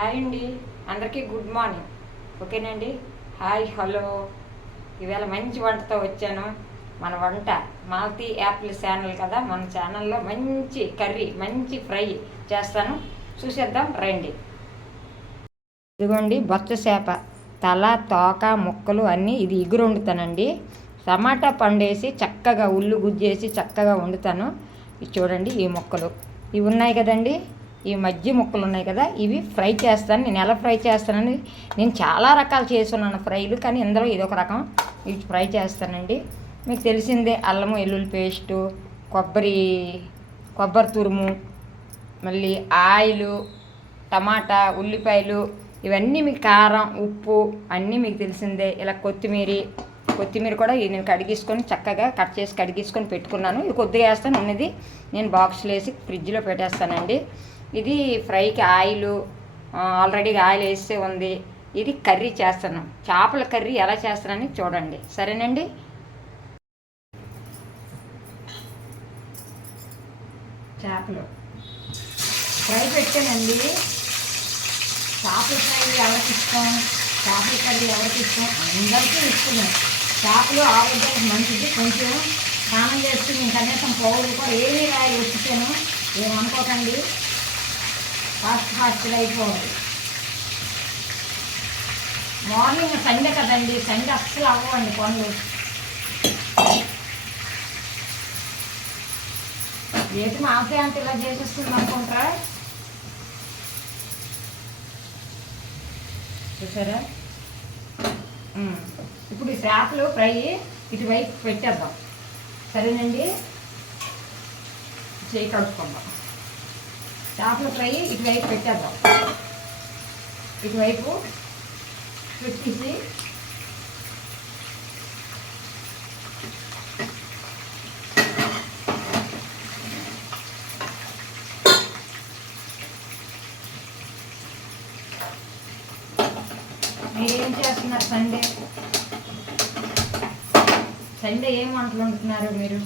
Hi అండి. అందరికీ good morning. ఓకేనండి? Hi hello. ఇవాళ మంచి వంటతో వచ్చాను. మన వంట మాల్తీ యాపిల్ ఛానల్ కదా మన ఛానల్లో మంచి కర్రీ మంచి ఫ్రై చేస్తాను. చూసేద్దాం రండి. ఇదిగోండి బొచ్చ చేప. తల తోక ముక్కలు అన్నీ ఇది ఇగురు వండుతానండి. టమాటా పండేసి చక్కగా ఉల్లు గుజ్జేసి చక్కగా వండుతాను. ఇది చూడండి ఈ ముక్కలు. ఇవి ఉన్నాయి కదండి? ఈ మధ్య ముక్కలు ఉన్నాయి కదా ఇవి ఫ్రై చేస్తాను. నేను ఎలా ఫ్రై చేస్తానని నేను చాలా రకాలు చేస్తున్నాను ఫ్రైలు కానీ ఇందులో ఇదొక రకం. ఇవి ఫ్రై చేస్తానండి. మీకు తెలిసిందే అల్లము వెల్లుల్లి పేస్టు కొబ్బరి కొబ్బరి తురుము మళ్ళీ ఆయిలు టమాటా ఉల్లిపాయలు ఇవన్నీ మీకు కారం ఉప్పు అన్నీ మీకు తెలిసిందే. ఇలా కొత్తిమీర కొత్తిమీర కూడా ఇది నేను కడిగేసుకొని చక్కగా కట్ చేసి కడిగించుకొని పెట్టుకున్నాను. ఇది కొద్దిగా వేస్తాను. ఉన్నది నేను బాక్స్లో వేసి ఫ్రిడ్జ్లో పెట్టేస్తానండి. ఇది ఫ్రైకి ఆయిల్ ఆల్రెడీ ఆయిల్ వేస్తే ఉంది. ఇది కర్రీ చేస్తాను చేపల కర్రీ ఎలా చేస్తానని చూడండి. సరేనండి? చేపలు. ఫ్రై పెట్టానండి. చేపల ఫ్రై ఎవరికి ఇష్టం? చేపల కర్రీ ఎవరికి ఇష్టం? అందరికీ ఇష్టమే. చేపలు ఆరోగ్యానికి మంచిది. కొంచెం స్నానం చేస్తే నేను కనీసం పౌడర్ కూడా ఏమీ రాయి వచ్చాను ఏమనుకోకండి ఫాస్ట్ ఫాస్ట్గా అయిపోవాలి. మార్నింగ్ సండే కదండి సండే అస్సలు అవ్వండి పనులు. ఏది మాసే అంటే ఇలా చేసేస్తుంది అనుకుంటారా? చూసారా? ఇప్పుడు ఈ చేపలు ఫ్రై ఇటువైపు పెట్టేద్దాం. సరేనండి? చేయి కలుపుకుందాం చేపల ఫ్రై ఇటువైపు పెట్టేద్దాం. ఇటువైపు పెట్టేసి మీరేం చేస్తున్నారు సండే? సండే ఏం వంటలు వండుతున్నారు మీరు?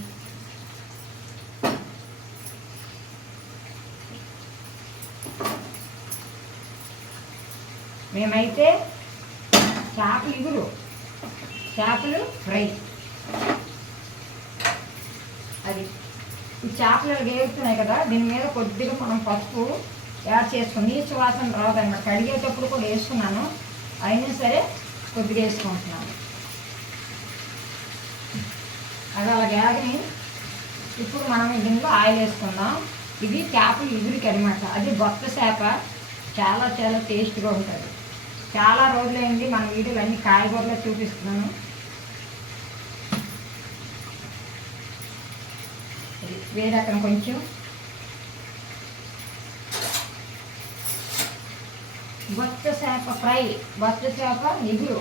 అయితే చేపలు ఇగురు చేపలు ఫ్రై. అది. ఈ చేపలు వేగుతున్నాయి కదా దీని మీద కొద్దిగా మనం పసుపు యాడ్ చేసుకుని నీచు వాసన రాదన్నమాట కడిగేటప్పుడు కూడా వేసుకున్నాను. అయినా సరే కొద్దిగా వేసుకుంటున్నాను. అది అలా వేగని ఇప్పుడు మనం దీనిలో ఆయిల్ వేసుకుందాం. ఇది చేపలు ఇగురికి అనమాట అది బొత్త చేప. చాలా చాలా టేస్ట్గా ఉంటుంది. చాలా రోజులైంది మన వీడియోలు అన్ని కాయగూరలో చూపిస్తున్నాను. వేరే అక్కడ కొంచెం. బొత్త చేప ఫ్రై బొత్త చేప నిగురు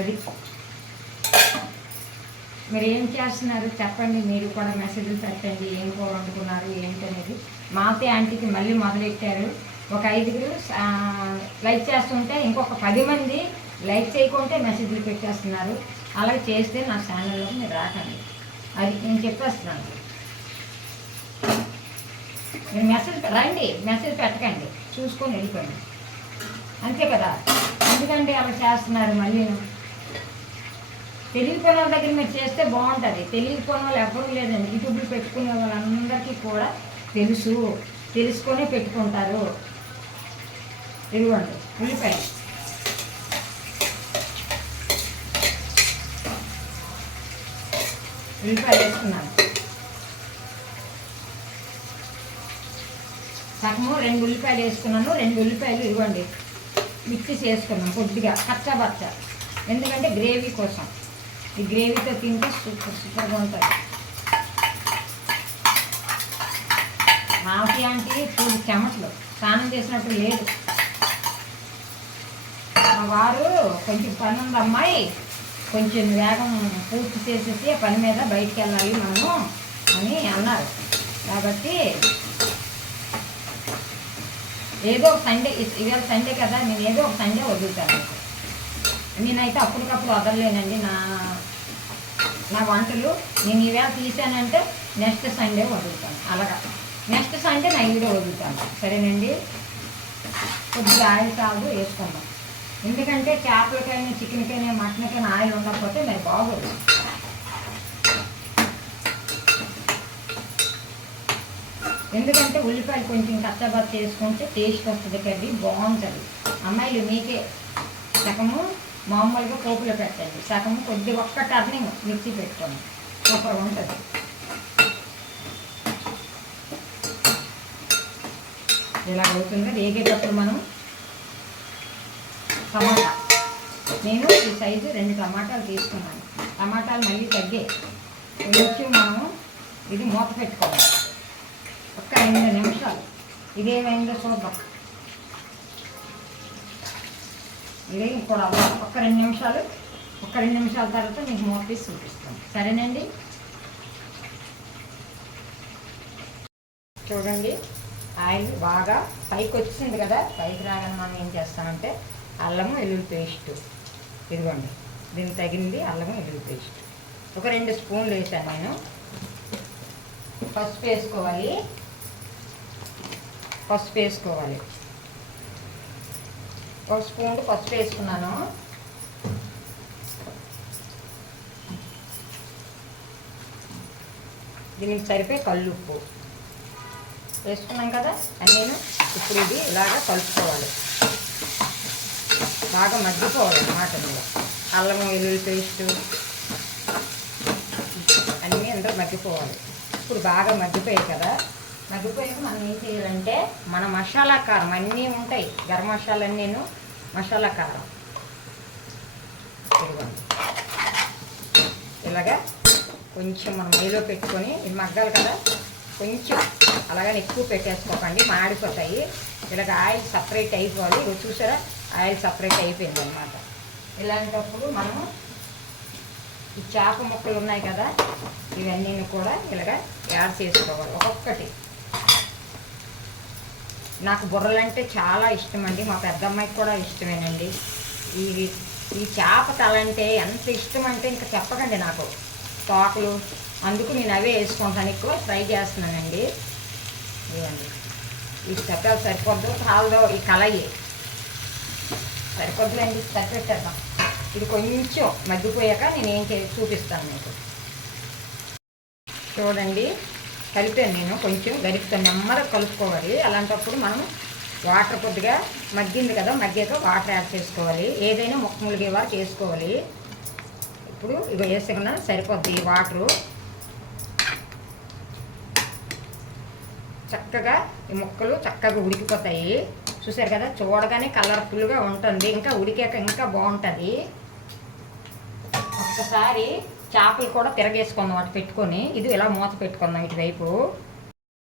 అది. మీరు ఏం చేస్తున్నారు చెప్పండి మీరు కూడా మెసేజ్లు పెట్టండి ఏం కూర వండుకున్నారు ఏంటనేది. మాతే ఆంటీకి మళ్ళీ మొదలెట్టారు. ఒక ఐదుగురు లైక్ చేస్తుంటే ఇంకొక పది మంది లైక్ చేయకుంటే మెసేజ్లు పెట్టేస్తున్నారు. అలా చేస్తే నా ఛానల్లో మీరు రాకండి. అది నేను చెప్పేస్తున్నాను. మీరు మెసేజ్ రండి మెసేజ్ పెట్టకండి. చూసుకొని వెళ్ళిపోండి. అంతే కదా? ఎందుకంటే అలా చేస్తున్నారు మళ్ళీ. తెలియకపోయిన వాళ్ళ దగ్గర మీరు చేస్తే బాగుంటుంది. తెలియకపోయిన వాళ్ళు ఎవరూ లేదండి యూట్యూబ్లో పెట్టుకునే వాళ్ళందరికీ కూడా తెలుసు. తెలుసుకొని పెట్టుకుంటారు. ఇదిగోండి ఉల్లిపాయ ఉల్లిపాయ వేసుకున్నాను. సగము రెండు ఉల్లిపాయలు వేసుకున్నాను. రెండు ఉల్లిపాయలు ఇవ్వండి. మిక్సీ చేసుకున్నాను కొద్దిగా కచ్చబచ్చ ఎందుకంటే గ్రేవీ కోసం. ఈ గ్రేవీతో తింటే సూపర్ సూపర్గా ఉంటుంది. మాఫీ అంటే చూడు చెమటలు. స్నానం చేసినట్టు లేదు. వారు కొంచెం పని ఉంది అమ్మాయి. కొంచెం వేగం పూర్తి చేసేసి ఆ పని మీద బయటికి వెళ్ళాలి మనము అని అన్నారు. కాబట్టి ఏదో ఒక సండే ఇవాళ సండే కదా నేను ఏదో ఒక సండే వదులుతాను. నేనైతే అప్పటికప్పుడు వదలలేనండి. నా నా వంటలు నేను ఈవేళ తీసానంటే నెక్స్ట్ సండే వదులుతాను. అలాగా. నెక్స్ట్ సండే నా వీడియో వదులుతాను. సరేనండి? కొద్దిగా ఆయిల్ చాలు వేసుకుందాం. ఎందుకంటే చేపలకైనా చికెన్కైనా మటన్కైనా ఆయిల్ ఉండకపోతే మరి బాగోదు. ఎందుకంటే ఉల్లిపాయలు కొంచెం కచ్చబచ్చ చేసుకుంటే టేస్ట్ వస్తుంది కర్రీ బాగుంటుంది. అమ్మాయిలు మీకే సగము మామూలుగా పోపులో పెట్టండి. సగము కొద్ది ఒక్క టర్నింగ్ మిక్సీ పెట్టుకోండి. సూపర్ ఉంటుంది. ఇలా అవుతుంది. వేగేటప్పుడు మనం టమాటా. నేను ఈ సైజు రెండు టమాటాలు తీసుకున్నాను. టమాటాలు మళ్ళీ తగ్గాయి కొంచెం మనము ఇది మూత పెట్టుకోవాలి. ఒక్క రెండు నిమిషాలు. ఇదేమైందో చూద్దాం. ఇదే కూడా ఒక్క రెండు నిమిషాలు. ఒక్క రెండు నిమిషాల తర్వాత మీకు మూత చూపిస్తాను. సరేనండి? చూడండి. ఆయిల్ బాగా పైకి వచ్చింది కదా. పైకి రాగానే మనం ఏం చేస్తామంటే అల్లము వెల్లుల్లి పేస్ట్. ఇదిగోండి. దీనికి తగినది అల్లము వెల్లుల్లి పేస్ట్. ఒక రెండు స్పూన్లు వేసాను నేను. పసుపు వేసుకోవాలి. పసుపు వేసుకోవాలి. ఒక స్పూన్ పసుపు వేసుకున్నాను. దీనికి సరిపోయి కల్లుప్పు. వేసుకున్నాం కదా? నేను ఇప్పుడు ఇది ఇలాగ కలుపుకోవాలి. బాగా మగ్గిపోవాలి అన్నమాట ఇందులో అల్లం వెల్లుల్లి పేస్ట్. అన్నీ అందరూ మగ్గిపోవాలి. ఇప్పుడు బాగా మగ్గిపోయాయి కదా. మగ్గిపోయాక మనం ఏం చేయాలంటే మన మసాలా కారం అన్నీ ఉంటాయి. గరం మసాలా నేను మసాలా కారం. ఇలాగా కొంచెం మనం నెయ్యిలో పెట్టుకొని ఇది మగ్గాలి కదా. కొంచెం అలాగని ఎక్కువ పెట్టేసుకోకండి. మాడిపోతాయి. ఇలాగ ఆయిల్ సపరేట్ అయిపోవాలి. ఇవి చూసారా? ఆయిల్ సపరేట్ అయిపోయింది అనమాట ఇలాంటప్పుడు మనము ఈ చేప ముక్కలు ఉన్నాయి కదా ఇవన్నీ కూడా ఇలాగ యాడ్ చేసుకోవాలి. ఒక్కొక్కటి. నాకు బుర్రలంటే చాలా ఇష్టం అండి మా పెద్దమ్మాయికి కూడా ఇష్టమేనండి. ఈ ఈ చేప తలంటే ఎంత ఇష్టం అంటే ఇంకా చెప్పకండి నాకు. తోకలు అందుకు నేను అవే వేసుకుంటాను. ఎక్కువ ఫ్రై చేస్తున్నానండి. ఇవ్వండి ఈ చక్రాలు సరిపోద్దు. కాలదో ఈ కలయి సరిపోద్దులేండి సరిపెట్టేద్దాం. ఇది కొంచెం మగ్గిపోయాక నేను ఏం చే చూపిస్తాను మీకు. చూడండి కలిపాను నేను కొంచెం గరికతో నెమ్మదిగా కలుపుకోవాలి. అలాంటప్పుడు మనం వాటర్ కొద్దిగా మగ్గింది కదా మగ్గాక వాటర్ యాడ్ చేసుకోవాలి. ఏదైనా ముక్క ములిగేవా చేసుకోవాలి. ఇప్పుడు ఇక వేసుకున్నా సరిపోద్ది ఈ వాటరు. చక్కగా ఈ ముక్కలు చక్కగా ఉడికిపోతాయి. చూసారు కదా? చూడగానే కలర్ఫుల్గా ఉంటుంది. ఇంకా ఉడికాక ఇంకా బాగుంటుంది. ఒక్కసారి చేపలు కూడా తిరగేసుకుందాం అటు పెట్టుకొని. ఇది ఇలా మూత పెట్టుకుందాం ఇటువైపు.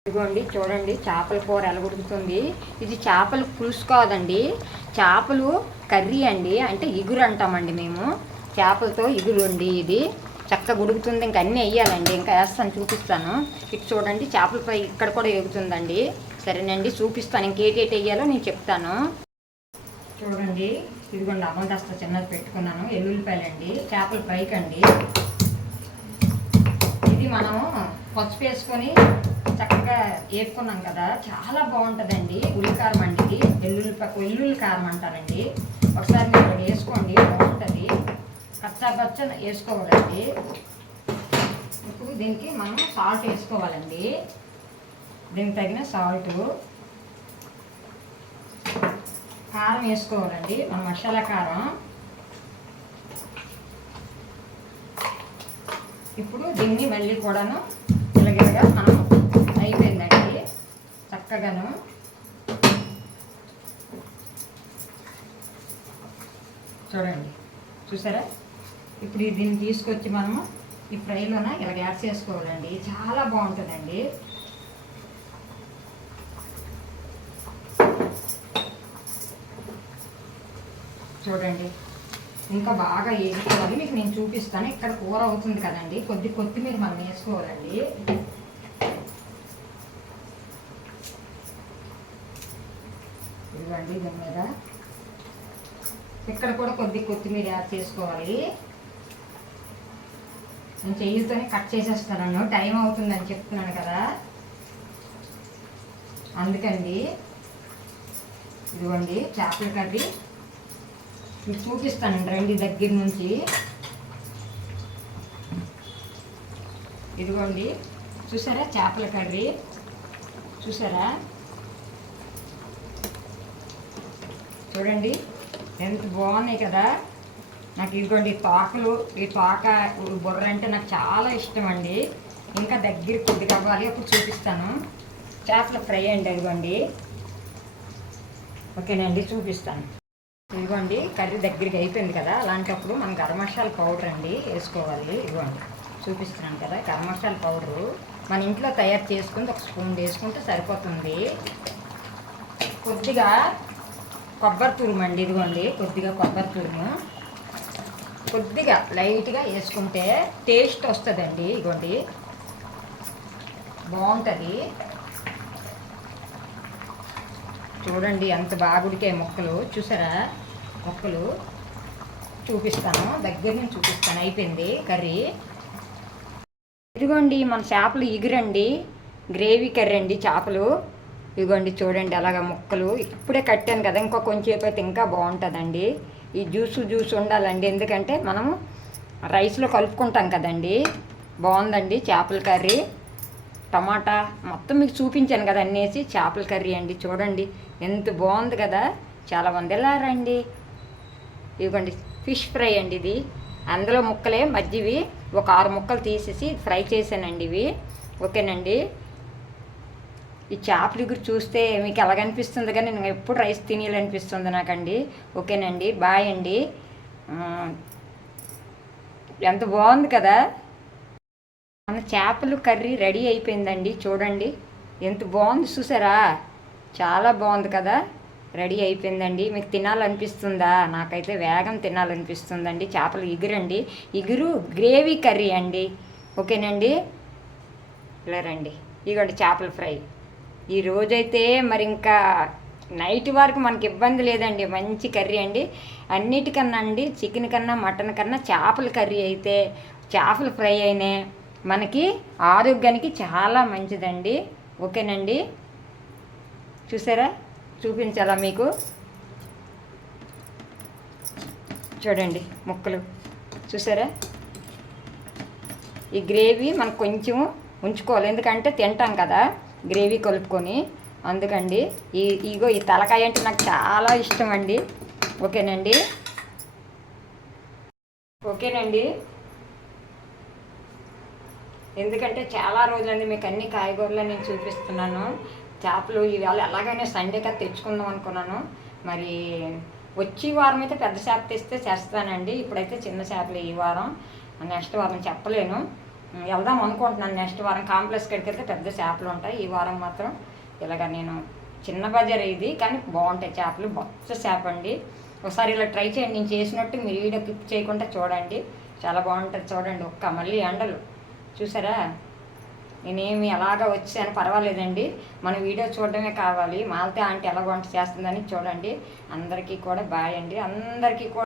ఇదిగోండి చూడండి చేపల కూర ఎలా ఉడుకుతుంది. ఇది చేపలు పులుసు కాదండి. చేపలు కర్రీ అండి. అంటే ఇగురు అంటామండి మేము. చేపలతో ఇగురు అండి ఇది. చక్కగా ఉడుకుతుంది. ఇంకా అన్నీ వేయాలండి. ఇంకా వేస్తాను చూపిస్తాను. ఇటు చూడండి చేపల ఫ్రై ఇక్కడ కూడా ఎగుతుందండి సరేనండి చూపిస్తాను. ఇంకేటేటి వేయాలో నేను చెప్తాను. చూడండి ఇదిగోండి అమౌంట్ వస్తా చిన్నది పెట్టుకున్నాను. ఎల్లుల్లిపాయలండి చేపల ఫ్రైకి అండి ఇది మనం పసుపు వేసుకొని చక్కగా వేసుకున్నాం కదా చాలా బాగుంటుందండి. ఉల్లికారం అండి ఇది. వెల్లుల్లి వెల్లుల్లి కారం అంటారండి. ఒకసారి మీరు వేసుకోండి బాగుంటుంది. కచ్చా వేసుకోవాలండి. ఇప్పుడు దీనికి మనం సాల్ట్ వేసుకోవాలండి. దీనికి తగిన సాల్ట్ కారం వేసుకోవాలండి. మన మసాలా కారం. ఇప్పుడు దీన్ని మళ్ళీ కూడాను ఇలాగేగా మనం అయిపోయిందండి. చక్కగాను. చూడండి. చూసారా? ఇప్పుడు ఈ దీన్ని తీసుకొచ్చి మనము ఈ ఫ్రైలోన ఇలా యాడ్ చేసుకోవాలండి. చాలా బాగుంటుందండి. చూడండి. ఇంకా బాగా వేసుకోవాలి మీకు నేను చూపిస్తాను. ఇక్కడ కూర అవుతుంది కదండి. కొద్ది కొత్తిమీర మనం వేసుకోవాలండి. ఇదిగోండి దీని మీద. ఇక్కడ కూడా కొద్ది కొత్తిమీర యాడ్ చేసుకోవాలి. నేను చెయ్యితోనే కట్ చేసేస్తాను టైం అవుతుందని చెప్తున్నాను కదా. అందుకండి. ఇదిగోండి చేపల కర్రీ. మీకు చూపిస్తానండి రండి దగ్గర నుంచి. ఇదిగోండి. చూసారా చేపల కర్రీ? చూసారా? చూడండి ఎంత బాగున్నాయి కదా. నాకు ఇదిగోండి తోకలు ఈ తోక బుర్ర అంటే నాకు చాలా ఇష్టం అండి. ఇంకా దగ్గర కొద్దిగా అవ్వాలి అప్పుడు చూపిస్తాను. చేపల ఫ్రై అండి ఇదిగోండి. ఓకేనండి చూపిస్తాను. ఇదిగోండి కర్రీ దగ్గరికి అయిపోయింది కదా అలాంటప్పుడు మనం గరం మసాలా పౌడర్ అండి వేసుకోవాలి. ఇదిగోండి చూపిస్తున్నాను కదా గరం మసాలా పౌడరు. మన ఇంట్లో తయారు చేసుకుని ఒక స్పూన్ వేసుకుంటే సరిపోతుంది. కొద్దిగా కొబ్బరి తురుము అండి ఇదిగోండి కొద్దిగా కొబ్బరి తురుము. కొద్దిగా లైట్గా వేసుకుంటే టేస్ట్ వస్తుందండి ఇదిగోండి. బాగుంటుంది. చూడండి ఎంత బాగా మొక్కలు. చూసారా? మొక్కలు చూపిస్తాను. దగ్గర నుంచి చూపిస్తాను. అయిపోయింది కర్రీ. ఇదిగోండి మన చేపలు ఇగురండి. గ్రేవీ కర్రీ అండి చేపలు. ఇదిగోండి చూడండి అలాగ ముక్కలు. ఇప్పుడే కట్టాను కదా ఇంకో కొంచెం అయితే ఇంకా బాగుంటుందండి. ఈ జ్యూస్ జ్యూస్ ఉండాలండి. ఎందుకంటే మనము రైస్లో కలుపుకుంటాం కదండి. బాగుందండి చేపల కర్రీ. టమాటా మొత్తం మీకు చూపించాను కదా అన్నేసి. చేపల కర్రీ అండి. చూడండి. ఎంత బాగుంది కదా. చాలా మంది వెళ్ళారండి ఇదిగోండి ఫిష్ ఫ్రై అండి ఇది. అందులో ముక్కలే మధ్యవి ఒక ఆరు ముక్కలు తీసేసి ఫ్రై చేశానండి ఇవి. ఓకేనండి. ఈ చేపల గురి చూస్తే మీకు ఎలాగనిపిస్తుంది కానీ నేను ఎప్పుడు రైస్ తినేయాలనిపిస్తుంది నాకండి. ఓకేనండి. బాయ్ అండి. ఎంత బాగుంది కదా. మన చేపలు కర్రీ రెడీ అయిపోయిందండి చూడండి. ఎంత బాగుంది చూసారా? చాలా బాగుంది కదా? రెడీ అయిపోయిందండి. మీకు తినాలనిపిస్తుందా? నాకైతే వేగం తినాలనిపిస్తుందండి. చేపలు ఇగురండి ఇగురు గ్రేవీ కర్రీ అండి. ఓకేనండి? ఇలా రండి. ఇగోండి చేపల ఫ్రై. ఈ రోజైతే మరి ఇంకా నైట్ వరకు మనకి ఇబ్బంది లేదండి. మంచి కర్రీ అండి. అన్నిటికన్నా అండి చికెన్ కన్నా మటన్ కన్నా చేపల కర్రీ అయితే చేపల ఫ్రై అయినా మనకి ఆరోగ్యానికి చాలా మంచిదండి. ఓకేనండి? చూసారా? చూపించాలా మీకు? చూడండి ముక్కలు. చూసారా? ఈ గ్రేవీ మనం కొంచెం ఉంచుకోవాలి. ఎందుకంటే తింటాం కదా గ్రేవీ కలుపుకొని. అందుకండి ఈ ఇగో ఈ తలకాయ అంటే నాకు చాలా ఇష్టం అండి ఓకేనండి? ఓకేనండి? ఎందుకంటే చాలా రోజులండి మీకు అన్ని కాయగూరలు నేను చూపిస్తున్నాను. చేపలు ఇవాళ ఎలాగైనా సండే తెచ్చుకుందాం అనుకున్నాను. మరి వచ్చే వారం అయితే పెద్ద చేప తెస్తే చేస్తానండి. ఇప్పుడైతే చిన్న చేపలు ఈ వారం. నెక్స్ట్ వారం చెప్పలేను. వెళ్దాం అనుకుంటున్నాను. నెక్స్ట్ వారం కాంప్లెక్స్ కడికి వెళ్తే పెద్ద చేపలు ఉంటాయి. ఈ వారం మాత్రం ఇలాగ నేను చిన్న బజార్ ఇది. కానీ బాగుంటాయి చేపలు. బొచ్చ చేప అండి. ఒకసారి ఇలా ట్రై చేయండి. నేను చేసినట్టు మీరు వీడియో క్లిప్ చేయకుండా చూడండి. చాలా బాగుంటుంది చూడండి. ఒక్క మళ్ళీ ఎండలు. చూసారా? నేనేమి ఎలాగ వచ్చాను పర్వాలేదండి. మన వీడియో చూడడమే కావాలి. మాలతే ఆంటీ ఎలా వంట చేస్తుందని చూడండి. అందరికీ కూడా బాయ్ అండి. అందరికీ కూడా